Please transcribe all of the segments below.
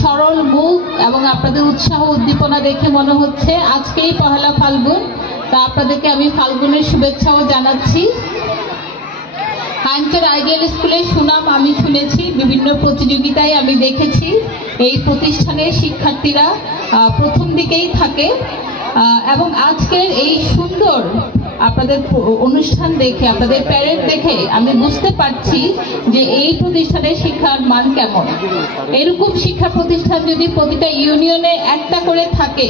সরল মুখ এবং আপনাদের উৎসাহ উদ্দীপনা দেখে মনে হচ্ছে আজকেই পহেলা ফাল্গুন। তা আপনাদেরকে আমি ফাল্গুনের শুভেচ্ছাও জানাচ্ছি। কাঞ্চন আইডিয়াল স্কুলের সুনাম আমি শুনেছি, বিভিন্ন প্রতিযোগিতায় আমি দেখেছি এই প্রতিষ্ঠানের শিক্ষার্থীরা প্রথম দিকেই থাকে এবং আজকের এই সুন্দর আপনাদের অনুষ্ঠান দেখে, আপনাদের প্যারেড দেখে আমি বুঝতে পারছি যে এই প্রতিষ্ঠানের শিক্ষার মান কেমন। এরকম শিক্ষা প্রতিষ্ঠান যদি প্রতিটা ইউনিয়নে একটা করে থাকে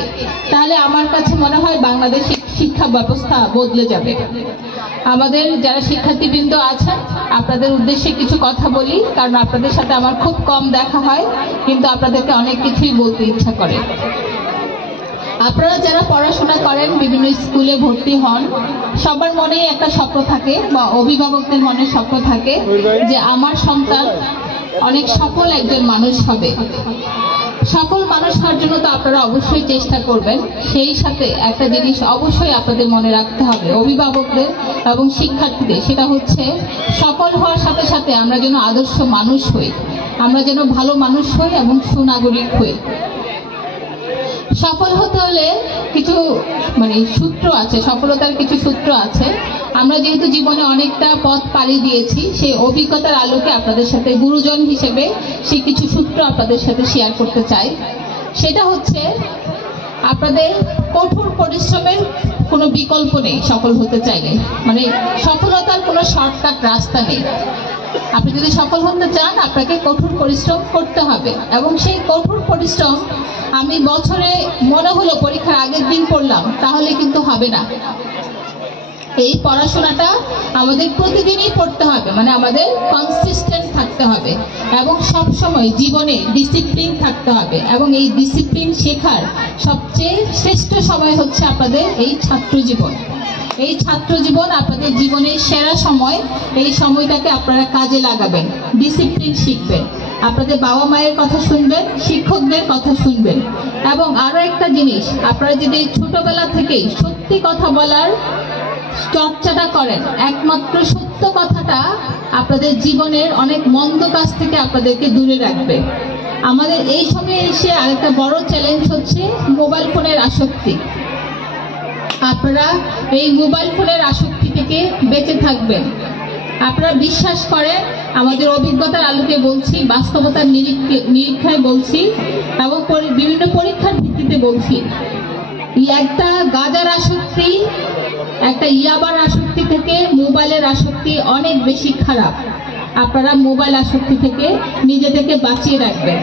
তাহলে আমার কাছে মনে হয় বাংলাদেশের শিক্ষা ব্যবস্থা বদলে যাবে। আমাদের যারা শিক্ষার্থীবৃন্দ আছেন আপনাদের উদ্দেশ্যে কিছু কথা বলি, কারণ আপনাদের সাথে আমার খুব কম দেখা হয়, কিন্তু আপনাদেরকে অনেক কিছুই বলতে ইচ্ছা করে। আপনারা যারা পড়াশোনা করেন, বিভিন্ন স্কুলে ভর্তি হন, সবার মনেই একটা স্বপ্ন থাকে বা অভিভাবকদের মনে স্বপ্ন থাকে যে আমার সন্তান অনেক সফল একজন মানুষ হবে। সফল মানুষ হওয়ার জন্য তো আপনারা অবশ্যই চেষ্টা করবেন। সেই সাথে একটা জিনিস অবশ্যই আপনাদের মনে রাখতে হবে অভিভাবকদের এবং শিক্ষার্থীদের, সেটা হচ্ছে সফল হওয়ার সাথে সাথে আমরা যেন আদর্শ মানুষ হই, আমরা যেন ভালো মানুষ হই এবং সুনাগরিক হই। সফল হতে হলে কিছু সূত্র আছে, সফলতার কিছু সূত্র আছে। আমরা যেহেতু জীবনে অনেকটা পথ পাড়ি দিয়েছি, সেই অভিজ্ঞতার আলোকে আপনাদের সাথে গুরুজন হিসেবে সেই কিছু সূত্র আপনাদের সাথে শেয়ার করতে চাই। সেটা হচ্ছে আপনাদের কঠোর পরিশ্রমের কোনো বিকল্প নেই সফল হতে চাইলে, সফলতার কোনো শর্টকাট রাস্তা নেই। আপনি যদি সফল হতে চান আপনাকে কঠোর পরিশ্রম করতে হবে, এবং সেই কঠোর পরিশ্রম আমি বছরে মনে হলো পরীক্ষার আগের দিন পড়লাম তাহলে কিন্তু হবে না। এই পড়াশোনাটা আমাদের প্রতিদিনই পড়তে হবে, আমাদের কনসিস্টেন্ট থাকতে হবে এবং সব সময় জীবনে ডিসিপ্লিন থাকতে হবে। এবং এই ডিসিপ্লিন শেখার সবচেয়ে শ্রেষ্ঠ সময় হচ্ছে আপনাদের এই ছাত্র জীবন। এই ছাত্র জীবন আপনাদের জীবনের সেরা সময়। এই সময়টাকে আপনারা কাজে লাগাবেন, ডিসিপ্লিন শিখবেন, আপনাদের বাবা মায়ের কথা শুনবেন, শিক্ষকদের কথা শুনবেন। এবং আরো একটা জিনিস, আপনারা যদি ছোটবেলা থেকেই সত্যি কথা বলার চর্চাটা করেন, একমাত্র সত্য কথাটা আপনাদের জীবনের অনেক মন্দ কাজ থেকে আপনাদেরকে দূরে রাখবে। আমাদের এই সময়ে এসে আরেকটা বড় চ্যালেঞ্জ হচ্ছে মোবাইল ফোনের আসক্তি। আপনারা এই মোবাইল ফোনের আসক্তি থেকে বেঁচে থাকবেন। আপনারা বিশ্বাস করেন, আমাদের অভিজ্ঞতার আলোকে বলছি, বাস্তবতার নিরীক্ষায় বলছি এবং বিভিন্ন পরীক্ষার ভিত্তিতে বলছি, একটা গাঁজার আসক্তি, একটা ইয়াবার আসক্তি থেকে মোবাইলের আসক্তি অনেক বেশি খারাপ। আপনারা মোবাইল আসক্তি থেকে নিজেদেরকে বাঁচিয়ে রাখবেন।